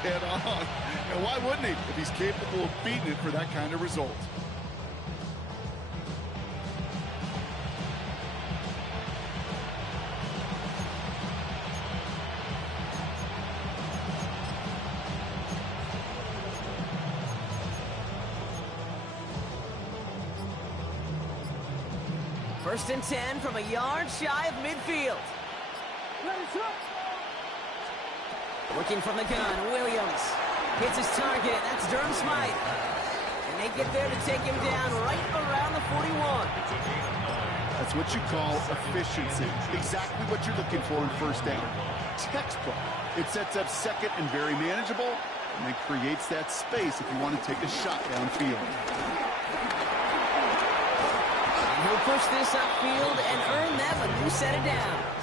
head on. And why wouldn't he if he's capable of beating it for that kind of result? First and 10 from a yard shy of midfield. Looking from the gun, Williams hits his target. That's Durham Smythe. And they get there to take him down right around the 41. That's what you call efficiency. Exactly what you're looking for in first down. Textbook. It sets up second and very manageable, and it creates that space if you want to take a shot downfield. He'll push this upfield and earn them a new set of downs.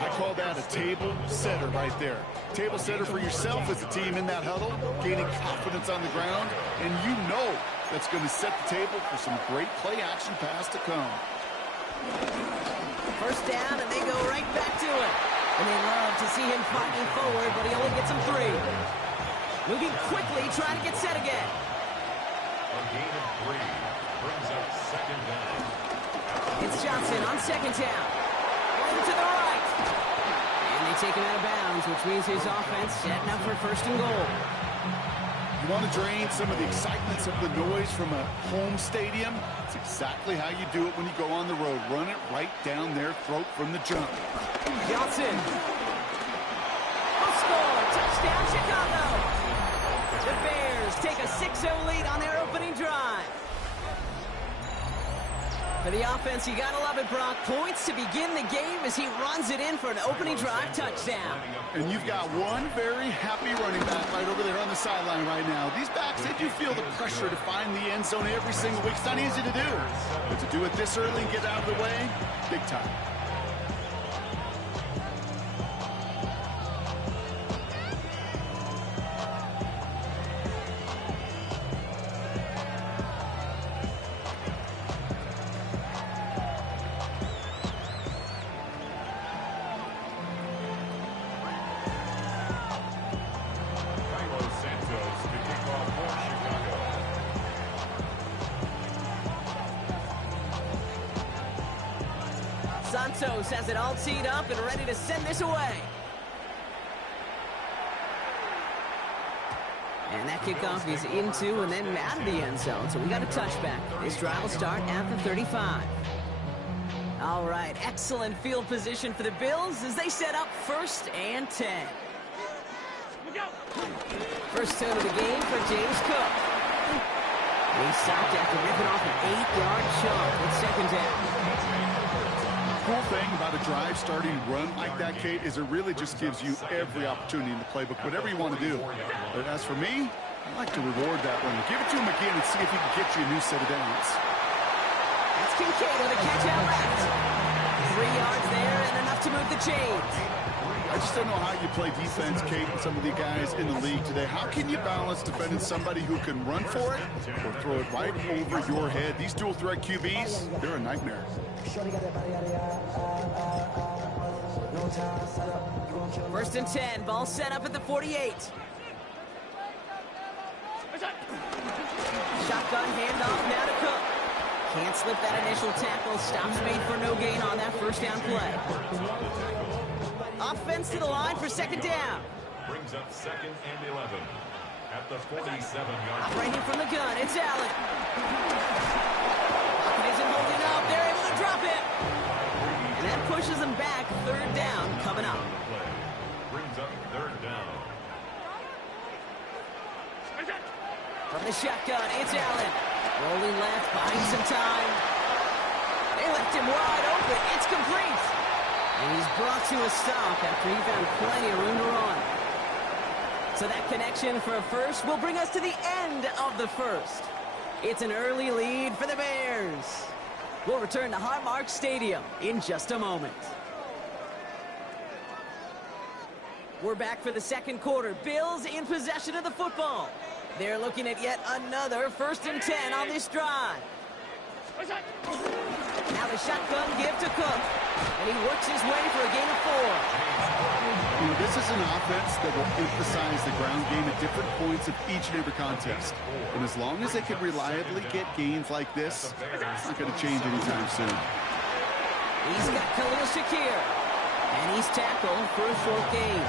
I call that a table setter right there. Table setter for yourself as a team in that huddle, gaining confidence on the ground, and you know that's going to set the table for some great play action pass to come. First down, and they go right back to it. And they love to see him fighting forward, but he only gets them 3. Moving quickly, trying to get set again. A gain of 3 brings up second down. It's Johnson on second down. Going to the right. And they take him out of bounds, which means his offense setting up for first and goal. You want to drain some of the excitement, some of the noise from a home stadium? It's exactly how you do it when you go on the road. Run it right down their throat from the jump. Johnson. Score. Touchdown, Chicago. The Bears take a 6-0 lead on their opening drive. For the offense, you gotta love it, Brock. Points to begin the game as he runs it in for an opening drive touchdown. And you've got one very happy running back right over there on the sideline right now. These backs, they do feel the pressure to find the end zone every single week. It's not easy to do. But to do it this early and get out of the way, big time. Santos has it all teed up and ready to send this away. And that kickoff is into and then out of the end zone, so we got a touchback. This drive will start at the 35. All right, excellent field position for the Bills as they set up first and 10. First turn of the game for James Cook. He stopped after ripping off an 8-yard chunk with second down. Cool thing about a drive starting run like that, Kate, is it really just gives you every opportunity in the playbook, whatever you want to do. But as for me, I like to reward that one. Give it to him again and see if he can get you a new set of downs. That's Kincaid with a catch out left. 3 yards there and enough to move the chains. I just don't know how you play defense, Kate, and some of the guys in the league today. How can you balance defending somebody who can run for it or throw it right over your head? These dual threat QBs, they're a nightmare. First and 10, ball set up at the 48. Shotgun handoff now to Cook. Can't slip that initial tackle. Stops made for no gain on that first down play. Offense to the line for second down. Brings up second and 11 at the 47-yard line. Operating from the gun, it's Allen. Pocket isn't holding up. They're able to drop it. And that pushes them back. Third down coming up. Brings up third down. From the shotgun, it's Allen. Rolling left, buying some time. They left him wide open. It's complete. And he's brought to a stop after he found plenty of room to run. So that connection for a first will bring us to the end of the first. It's an early lead for the Bears. We'll return to Highmark Stadium in just a moment. We're back for the second quarter. Bills in possession of the football. They're looking at yet another first and 10 on this drive. Now the shotgun give to Cook. And he works his way for a gain of 4. You know, this is an offense that will emphasize the ground game at different points of each and every contest. And as long as they can reliably get gains like this, it's not going to change anytime soon. He's got Khalil Shakir. And he's tackled for a short gain.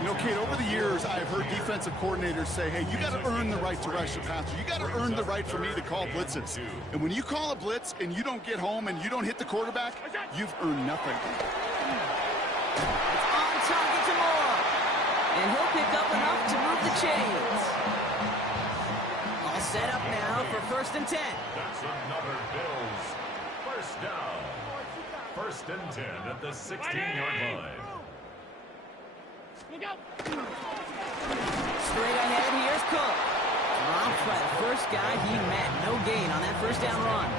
You know, Kate, over the years, I've heard defensive coordinators say, hey, you got to earn the right to rush the passer. You got to earn the right for me to call blitzes. And when you call a blitz and you don't get home and you don't hit the quarterback, you've earned nothing. It's on target to Moore. And he'll pick up enough to move the chains. All set up now for 1st and 10. That's another Bills first down. 1st and 10 at the 16-yard line. Straight ahead, here's Cook. Dropped by the first guy he met. No gain on that 1st down run.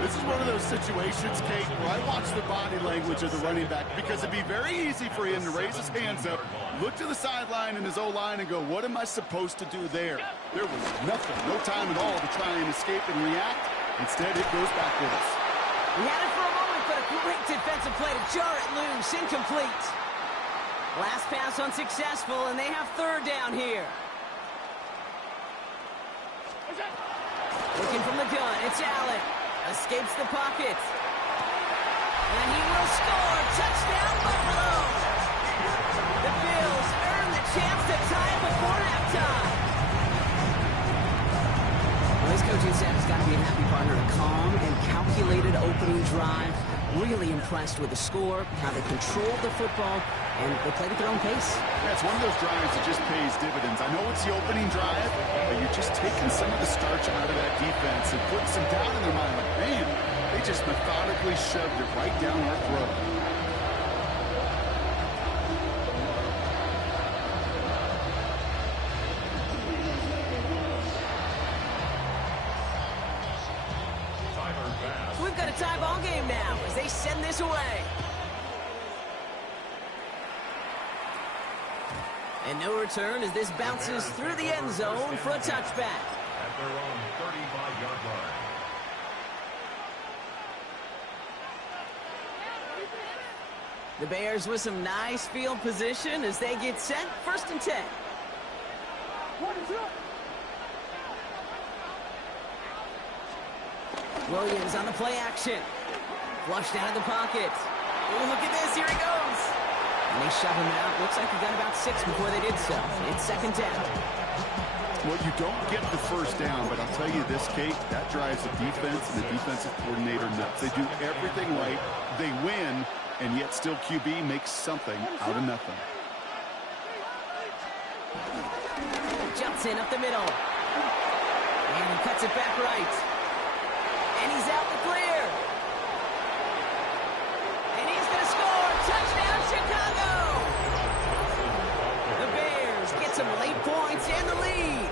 This is one of those situations, Kate, where I watch the body language of the running back because it'd be very easy for him to raise his hands up, look to the sideline in his O-line and go, what am I supposed to do there? There was nothing, no time at all to try and escape and react. Instead, it goes backwards. We had it for a moment, but a great defensive play to jar it loose. Incomplete. Last pass unsuccessful, and they have 3rd down here. Looking from the gun, it's Allen. Escapes the pocket. And he will score. Touchdown, Buffalo. The Bills earn the chance to tie it before halftime. Well, his coaching staff has got to be a happy partner. A calm and calculated opening drive. Really impressed with the score, how they controlled the football, and they played at their own pace. Yeah, it's one of those drives that just pays dividends. I know it's the opening drive, but you're just taking some of the starch out of that defense and putting some doubt in their mind. Like, man, they just methodically shoved it right down our throat. We've got a tie ball game now as they send this away. And no return as this bounces through the end zone for a touchback. At their own 35-yard line. The Bears with some nice field position as they get set. 1st and 10. Williams on the play action. Flushed out of the pocket. Oh, look at this. Here he goes. And they shove him out. Looks like he got about 6 before they did so. It's 2nd down. Well, you don't get the 1st down, but I'll tell you this, Kate, that drives the defense and the defensive coordinator nuts. They do everything right. They win, and yet still QB makes something out of nothing. Jumps in up the middle. And he cuts it back right. And he's out the clear. And he's going to score. Touchdown, Chicago. The Bears get some late points and the lead.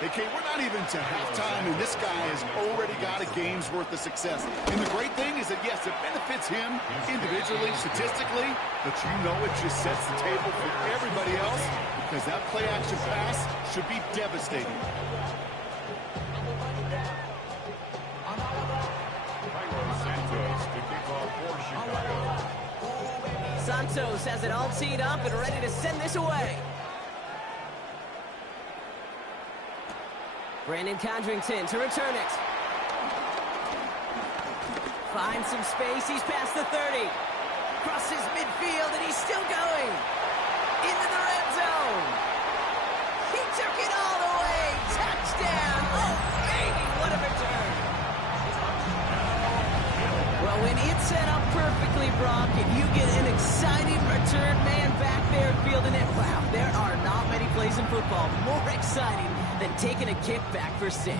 Hey, Kate, we're not even to halftime, and this guy has already got a game's worth of success. And the great thing is that, yes, it benefits him individually, statistically, but you know it just sets the table for everybody else because that play-action pass should be devastating. Santos has it all teed up and ready to send this away. Brandon Condrington to return it. Finds some space. He's past the 30. Crosses midfield, and he's still going. Into the red zone. He took it all the way. Touchdown. Oh, baby, what a return. Well, when it's set up perfectly, Brock, and you get an exciting return man back there fielding it, wow, there are not many plays in football more exciting than taking a kick back for 6.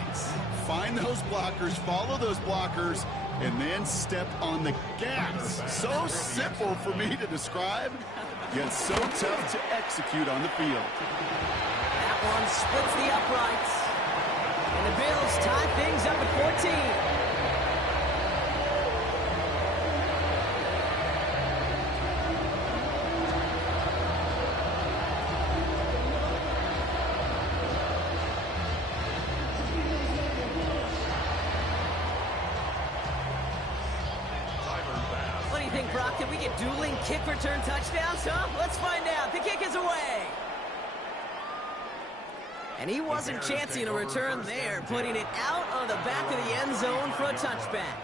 Find those blockers, follow those blockers, and then step on the gas. So simple for me to describe, yet so tough to execute on the field. That one splits the uprights. And the Bills tie things up at 14. Brock, can we we get dueling kick return touchdowns, huh? Let's find out. The kick is away. And he wasn't chancing a return there, putting it out on the back of the end zone for a touchback.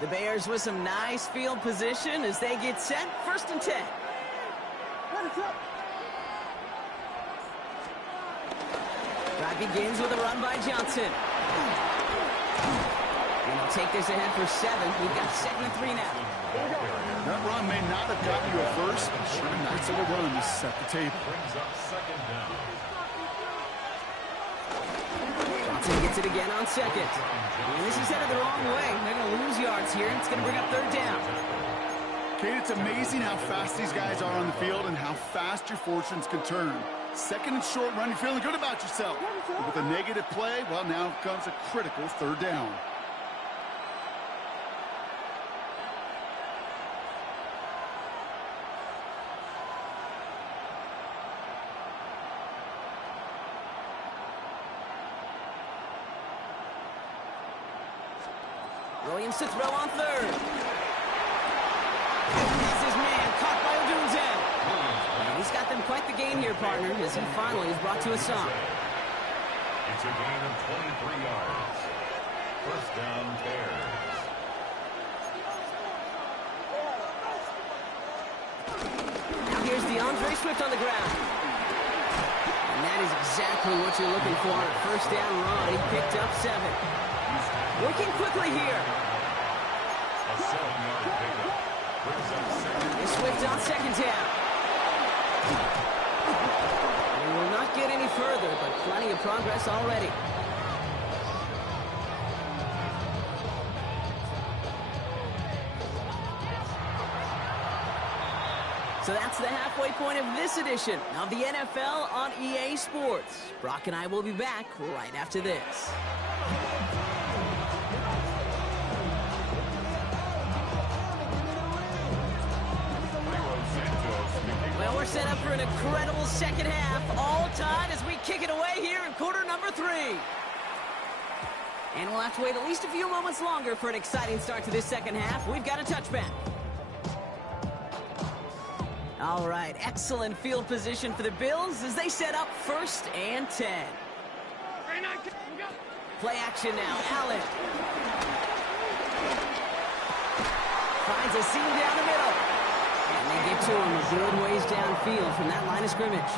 The Bears with some nice field position as they get set. 1st and 10. Drive begins with a run by Johnson. And he'll take this ahead for 7. We've got 2nd and 3 now. That run may not have gotten you at first, but sure nice little run to set the table. Brings up 2nd down. Johnson gets it again on 2nd. And this is headed the wrong way. They're going to lose yards here, and it's going to bring up 3rd down. Kate, it's amazing how fast these guys are on the field and how fast your fortunes can turn. 2nd and short run, you're feeling good about yourself. But with a negative play, well, now comes a critical 3rd down. Williams to throw on 3rd. This is man caught by Odunze. And he's got them quite the gain here, partner, as he finally is brought to a stop. It's a gain of 23 yards. 1st down, Bears. Now here's DeAndre Swift on the ground. And that is exactly what you're looking for on a 1st down run. He picked up 7. Working quickly here. A 7-yard pickup. Brings up 2nd. And Swift on 2nd down. We will not get any further, but plenty of progress already. So that's the halfway point of this edition of the NFL on EA Sports. Brock and I will be back right after this. Well, we're set up for an incredible 2nd half, all tied as we kick it away here in quarter number 3. And we'll have to wait at least a few moments longer for an exciting start to this 2nd half. We've got a touchback. All right, excellent field position for the Bills as they set up 1st and 10. Play action now, Allen. Finds a seam down the middle. And they get to him a good ways downfield from that line of scrimmage.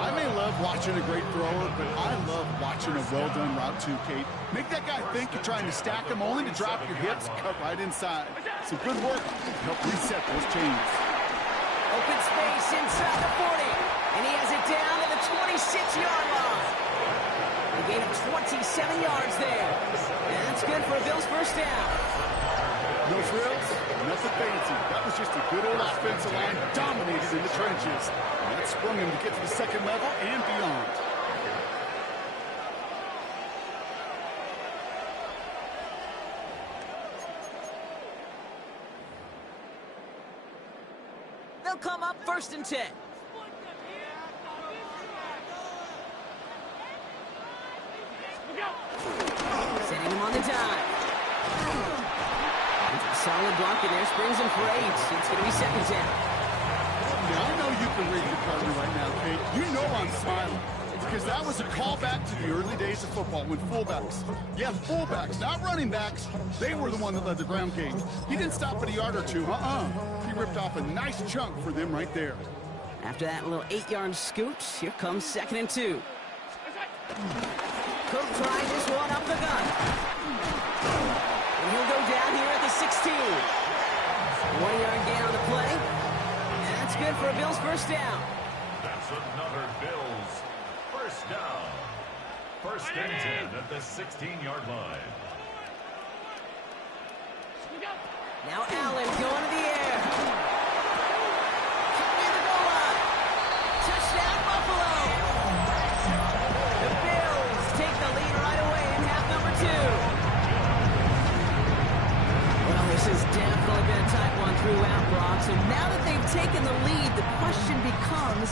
I may love watching a great thrower, but I love watching a well-done route too, Kate. Make that guy think you're trying to stack him only to drop your hips, cut right inside. Some good work to help reset those chains. Open space inside the 40. And he has it down to the 26-yard line. A gain of 27 yards there. And that's good for a Bills 1st down. No frills, nothing fancy. That was just a good old offensive line dominated in the trenches. And that sprung him to get to the 2nd level and beyond. They'll come up 1st and 10. Setting him on the dime. Solid block in there, springs him for 8. It's going to be 2nd down. Now, I know you can read the cover right now, Kate. You know I'm smiling. Because that was a callback to the early days of football when fullbacks, not running backs, they were the one that led the ground game. He didn't stop at a yard or 2, He ripped off a nice chunk for them right there. After that little 8-yard scoot, here comes 2nd and 2. Cook trying this one up the gut. And he'll go down here at the 16. 1-yard gain on the play. And that's good for a Bills 1st down. That's another Bills 1st down. 1st and 10 at the 16-yard line. Now Allen going to the air. Coming in the goal line. Touchdown Buffalo. The Bills take the lead right away in half number 2. Well, this has definitely been a tight one throughout, Brock. So now that they've taken the lead, the question becomes,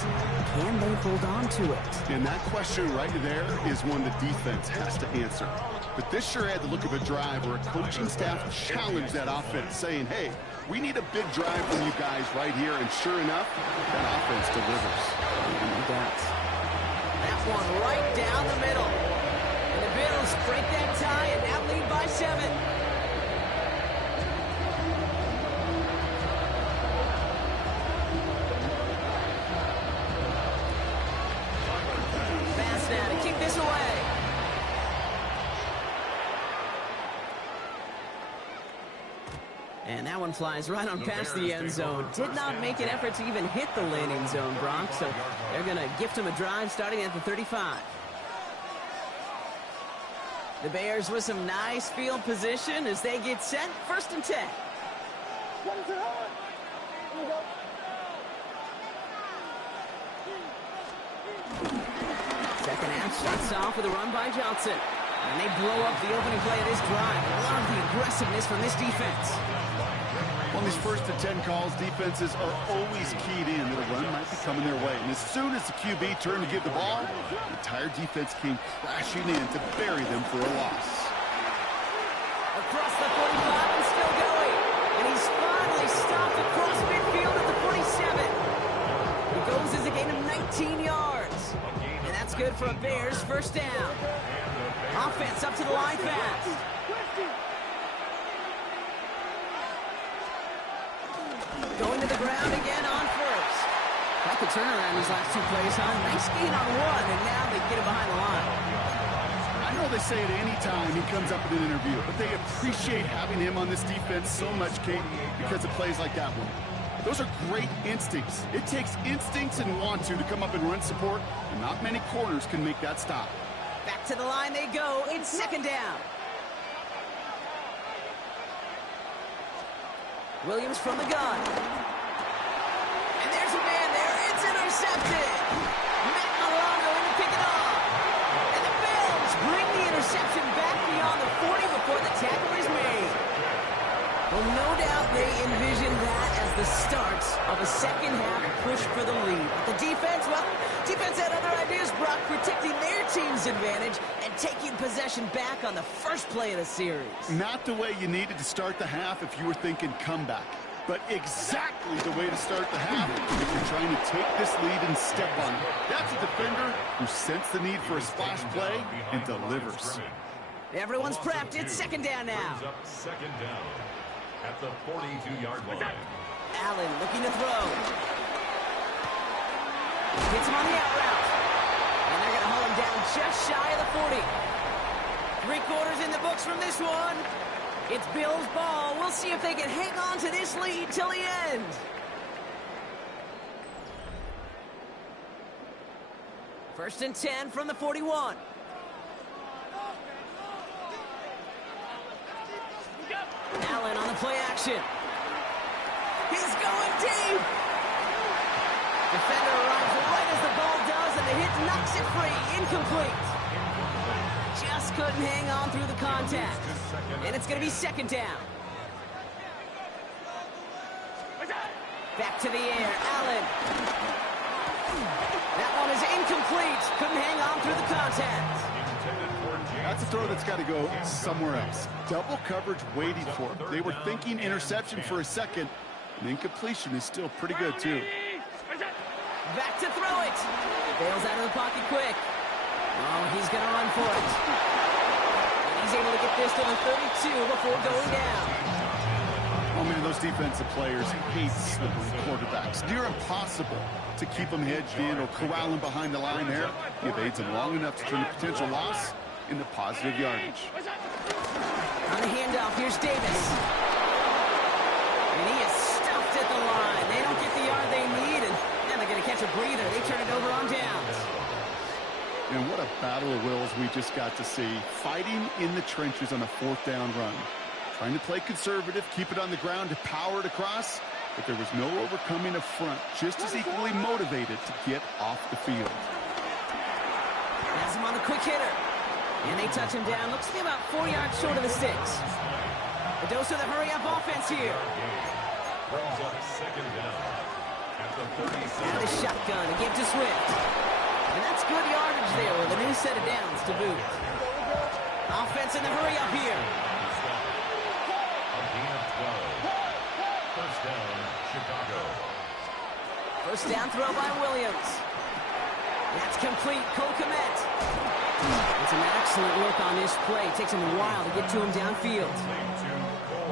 can they hold on to it? And that question right there is one the defense has to answer. But this sure had the look of a drive where a coaching staff challenged that offense, saying, hey, we need a big drive from you guys right here. And sure enough, that offense delivers. No doubt. That one right down the middle. And the Bills break that tie and now lead by 7. Fast now to kick this away. And that one flies right on past the end zone. Did not make an effort to even hit the landing zone, Bronx. So they're going to gift him a drive starting at the 35. The Bears with some nice field position as they get set. 1st and 10. Second half starts off with a run by Johnson. And they blow up the opening play of this drive. Love the aggressiveness from this defense. On these 1st and 10 calls, defenses are always keyed in that a run might be coming their way. And as soon as the QB turned to give the ball, the entire defense came crashing in to bury them for a loss. Across the 45 and still going. And he's finally stopped across midfield at the 47. He goes as a gain of 19 yards. And that's good for a Bears 1st down. Offense up to the line fast. Going to the ground again on 1st. That could turn around these last 2 plays, huh? Nice gain on 1, and now they get him behind the line. I know they say it any time he comes up in an interview, but they appreciate having him on this defense so much, Kate, because of plays like that one. Those are great instincts. It takes instincts and want to come up and run support, and not many corners can make that stop. Back to the line they go. It's 2nd down. Williams from the gun. And there's a man there. It's intercepted. Matt Milano in to pick it off. And the Bills bring the interception back beyond the 40 before the tackle is made. Well, no doubt they envisioned that as the start of a second half push for the lead. But the defense, well, defense had other ideas, Brock, protecting their team's advantage and taking possession back on the first play of the series. Not the way you needed to start the half if you were thinking comeback, but exactly the way to start the half if you're trying to take this lead and step on it. That's a defender who sensed the need for a splash play and delivers. Everyone's prepped. It's 2nd down now. 2nd down at the 42-yard line. Allen looking to throw. Gets him on the out route. And they're going to hold him down just shy of the 40. 3 quarters in the books from this one. It's Bills' ball. We'll see if they can hang on to this lead till the end. First and 10 from the 41. Allen on the play action. He's going deep. Defender arrives right as the ball does, and the hit knocks it free. Incomplete. Just couldn't hang on through the contact. And it's going to be 2nd down. Back to the air. Allen. That one is incomplete. Couldn't hang on through the contact. That's a throw that's got to go somewhere else. Double coverage waiting for him. They were thinking interception for a second, and incompletion is still pretty good, too. Back to throw it. Bails out of the pocket quick. Oh, he's going to run for it. And he's able to get this to the 32 before going down. Oh, man, those defensive players hate slippery quarterbacks. Near impossible to keep them hedged in or corral them behind the line there. He evades them long enough to turn a potential loss into positive yardage. On the handoff, here's Davis. And he is stuffed at the line. They don't get the yard they need, and now they're going to catch a breather. They turn it over on downs. And what a battle of wills we just got to see. Fighting in the trenches on a 4th down run. Trying to play conservative, keep it on the ground to power it across, but there was no overcoming a front just as equally motivated to get off the field. Has him on the quick hitter. And they touch him down. Looks to be about 4 yards short of the sticks. A dose of the hurry-up offense here. Brings up 2nd down at the 37. And the shotgun to give to Swift. And that's good yardage there with a new set of downs to boot. Offense in the hurry up here. A gain of 12. First down, Chicago. First down throw by Williams. That's complete. Cole Kmet. It's an excellent look on this play. It takes him a while to get to him downfield.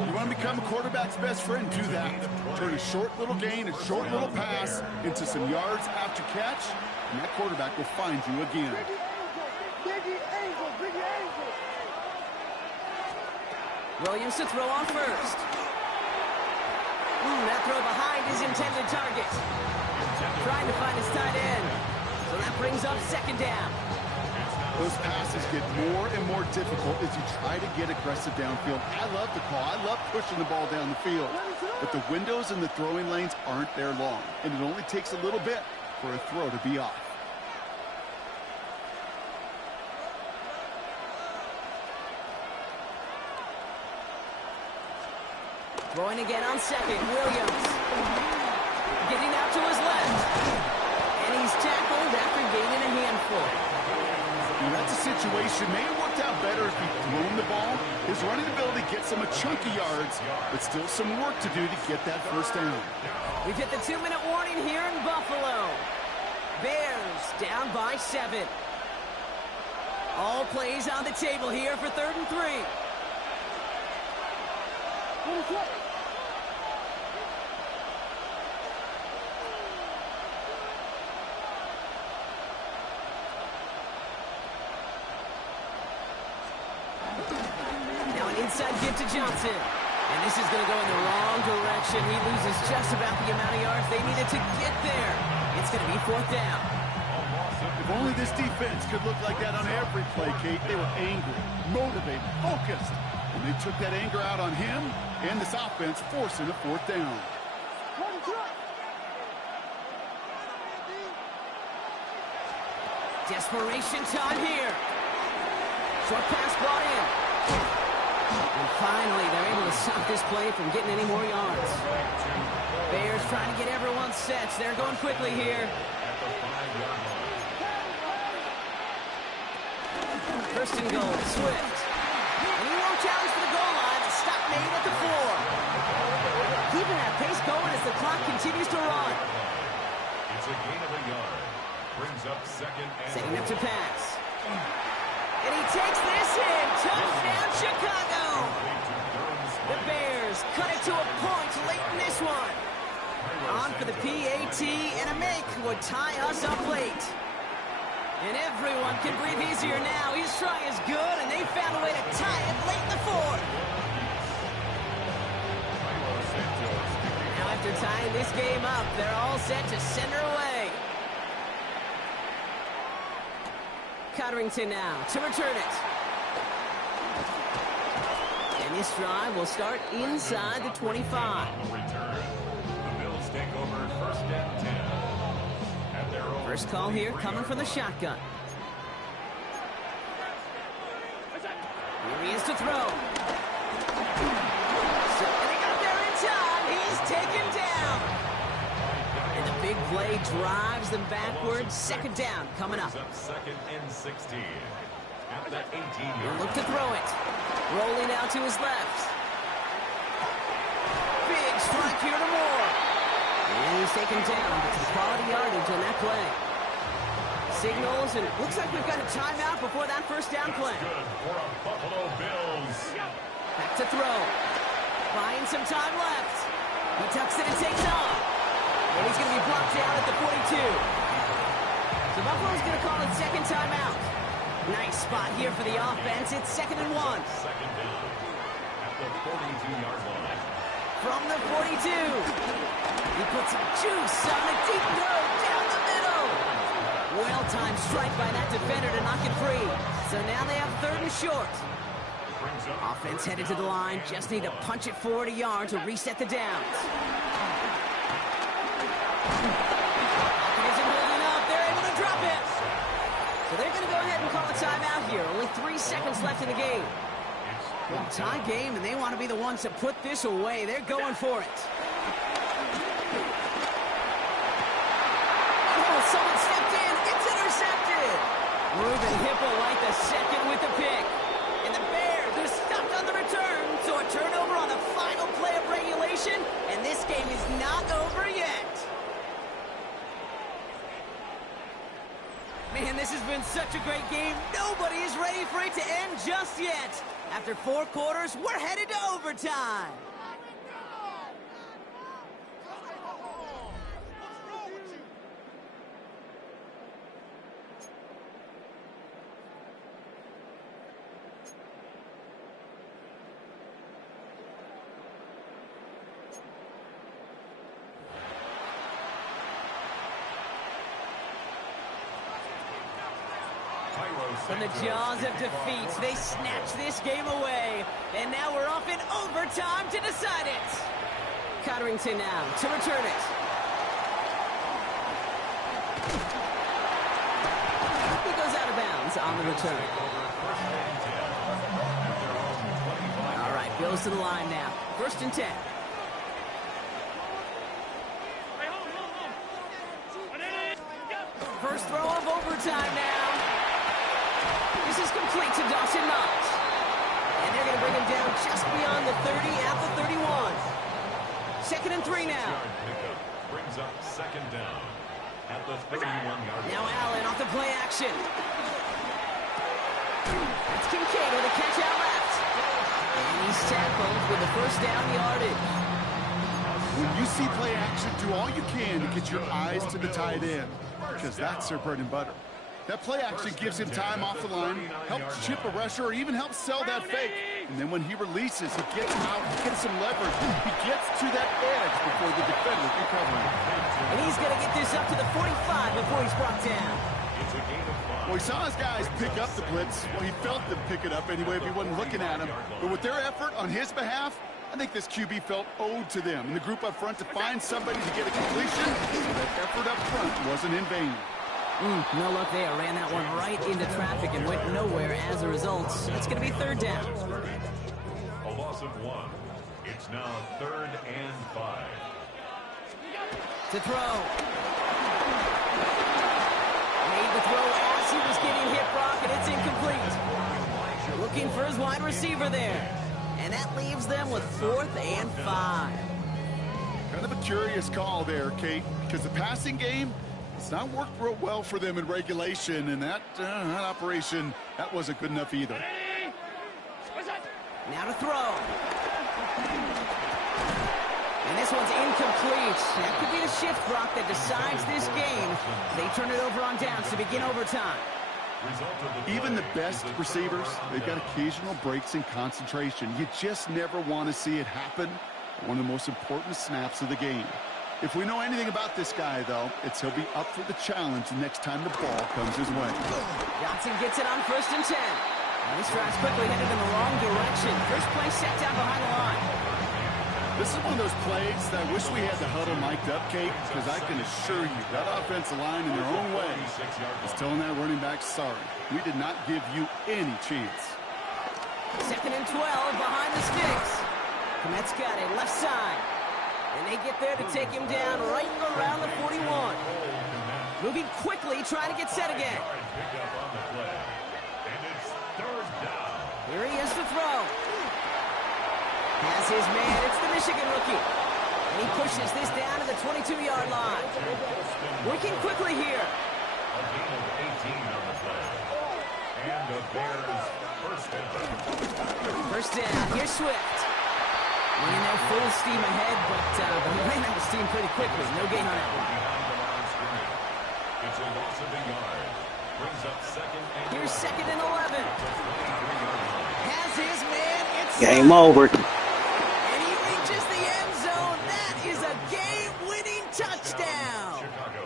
You want to become a quarterback's best friend, do that. Turn a short little gain, a short little pass into some yards after catch, and that quarterback will find you again. Williams to throw on first. That throw behind his intended target. Trying to find his tight end. So that brings up second down. Those passes get more and more difficult as you try to get aggressive downfield. I love the call. I love pushing the ball down the field. But the windows in the throwing lanes aren't there long, and it only takes a little bit for a throw to be off. Throwing again on second. Williams. Getting out to his left. And he's tackled after gaining a handful. And that's a situation. May have worked out better if he'd thrown the ball. His running ability gets him a chunky yards, but still some work to do to get that first down. We've hit the 2-minute warning here in Buffalo. Bears down by 7. All plays on the table here for 3rd and 3. Now an inside give to Johnson. And this is going to go in the wrong direction. He loses just about the amount of yards they needed to get there. It's going to be 4th down. If only this defense could look like that on every play, Kate. They were angry, motivated, focused. And they took that anger out on him and this offense, forcing a 4th down. Desperation time here. Short pass brought in. And finally, they're able to stop this play from getting any more yards. Bears trying to get everyone set. They're going quickly here. First and goal, Swift. And he won't challenge for the goal line. The stop made at the 4. Keeping that pace going as the clock continues to run. It's a gain of a yard. Brings up second and Setting up to pass. And he takes this in. Touchdown, Chicago. The Bears cut it to a point late in this one. On for the PAT, and a make would tie us up late. And everyone can breathe easier now. His try is good, and they found a way to tie it late in the 4th. Now after tying this game up, they're all set to send her away. Cotterington now to return it. And this drive will start inside the 25. First call here coming from the shotgun. Here he is to throw. And he got there in time. He's taken down. And the big play drives them backwards. Second down coming up. Second and 16. At the 18-yard. Look to throw it. Rolling out to his left. Big strike here to Moore. And he's taken down. Some quality yardage on that play. Signals, and looks like we've got a timeout before that first down play. Good for a Buffalo Bills. Back to throw. Buying some time left. He tucks it and takes off. And he's going to be brought down at the 42. So Buffalo's going to call it second timeout. Nice spot here for the offense. It's 2nd and 1. Second down at the 42-yard line. From the 42. He puts some juice on the deep throw down the middle. Well-timed strike by that defender to knock it free. So now they have 3rd and short. Offense headed to the line. Just need to punch it forward a yard to reset the downs. Isn't holding up. They're able to drop it. So they're going to go ahead and call a timeout here. Only 3 seconds left in the game. Well, tie game, and they want to be the ones to put this away. They're going for it. Oh, someone stepped in. It's intercepted. Ruben Hipple like the second with the pick. And And the Bears are stopped on the return, so a turnover on the final play of regulation, and this game is not over yet. Man, this has been such a great game. Nobody is ready for it to end just yet. After 4 quarters, we're headed to overtime. From the jaws of defeat, they snatch this game away. And now we're off in overtime to decide it. Cotterington now to return it. He goes out of bounds on the return. All right, goes to the line now. 1st and 10. First throw of overtime now. This is complete to Dawson Knox. And they're going to bring him down just beyond the 30 at the 31. 2nd and 3 now. Brings up 2nd down at the 31-yard line. Now Allen off the play action. That's Kincaid with a catch out left. And he's tackled with the 1st down yardage. When you see play action, do all you can to get your eyes to the tight end, because that's their bread and butter. That play action gives him time off the line, helps chip a rusher, or even helps sell that fake. And then when he releases, he gets out, he gets some leverage. He gets to that edge before the defender can cover him. And he's going to get this up to the 45 before he's brought down. Well, he saw his guys pick up the blitz. Well, he felt them pick it up anyway if he wasn't looking at him. But with their effort on his behalf, I think this QB felt owed to them. And the group up front to find somebody to get a completion, so that effort up front wasn't in vain. No luck there. Ran that one right into traffic and went nowhere as a result. It's going to be 3rd down. A loss of 1. It's now 3rd and 5. To throw. Made the throw as he was getting hit, Brock, and it's incomplete. Looking for his wide receiver there. And that leaves them with 4th and 5. Kind of a curious call there, Kate, because the passing game, it's not worked real well for them in regulation, and that operation, that wasn't good enough either. Now to throw. And this one's incomplete. That could be the shift, Brock, that decides this game. They turn it over on downs to begin overtime. Even the best receivers, they've got occasional breaks in concentration. You just never want to see it happen. One of the most important snaps of the game. If we know anything about this guy, though, it's he'll be up for the challenge the next time the ball comes his way. Johnson gets it on 1st and 10. And this drive's quickly headed in the wrong direction. First play set down behind the line. This is one of those plays that I wish we had the huddle mic'd up, Kate, because I can assure you that offensive line in their own way is telling that running back, sorry, we did not give you any chance. 2nd and 12 behind the sticks. Komet's got it, left side. And they get there to take him down right around the 41. Moving quickly, trying to get set again. Here he is to throw. Has his man. It's the Michigan rookie. And he pushes this down to the 22-yard line. Working quickly here. A gain of 18 on the play. And the Bears First down. Here's Swift. And they're full steam ahead, but he ran out of steam pretty quickly. No gain on that one. It's a loss of a yard. Brings up 2nd and Here's 2nd and 11. Has his man. It's game over. And he reaches the end zone. That is a game-winning touchdown. Chicago.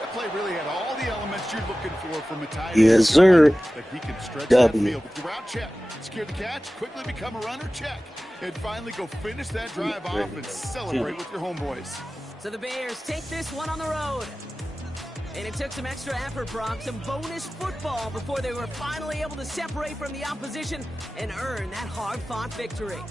That play really had all the elements you're looking for from a tight end. Yes, sir. That he can stretch W. that field. With the route, check. Secure the catch, quickly become a runner, check. And finally go finish that drive off and celebrate with your homeboys. So the Bears take this one on the road. And it took some extra effort, Brock, some bonus football before they were finally able to separate from the opposition and earn that hard-fought victory.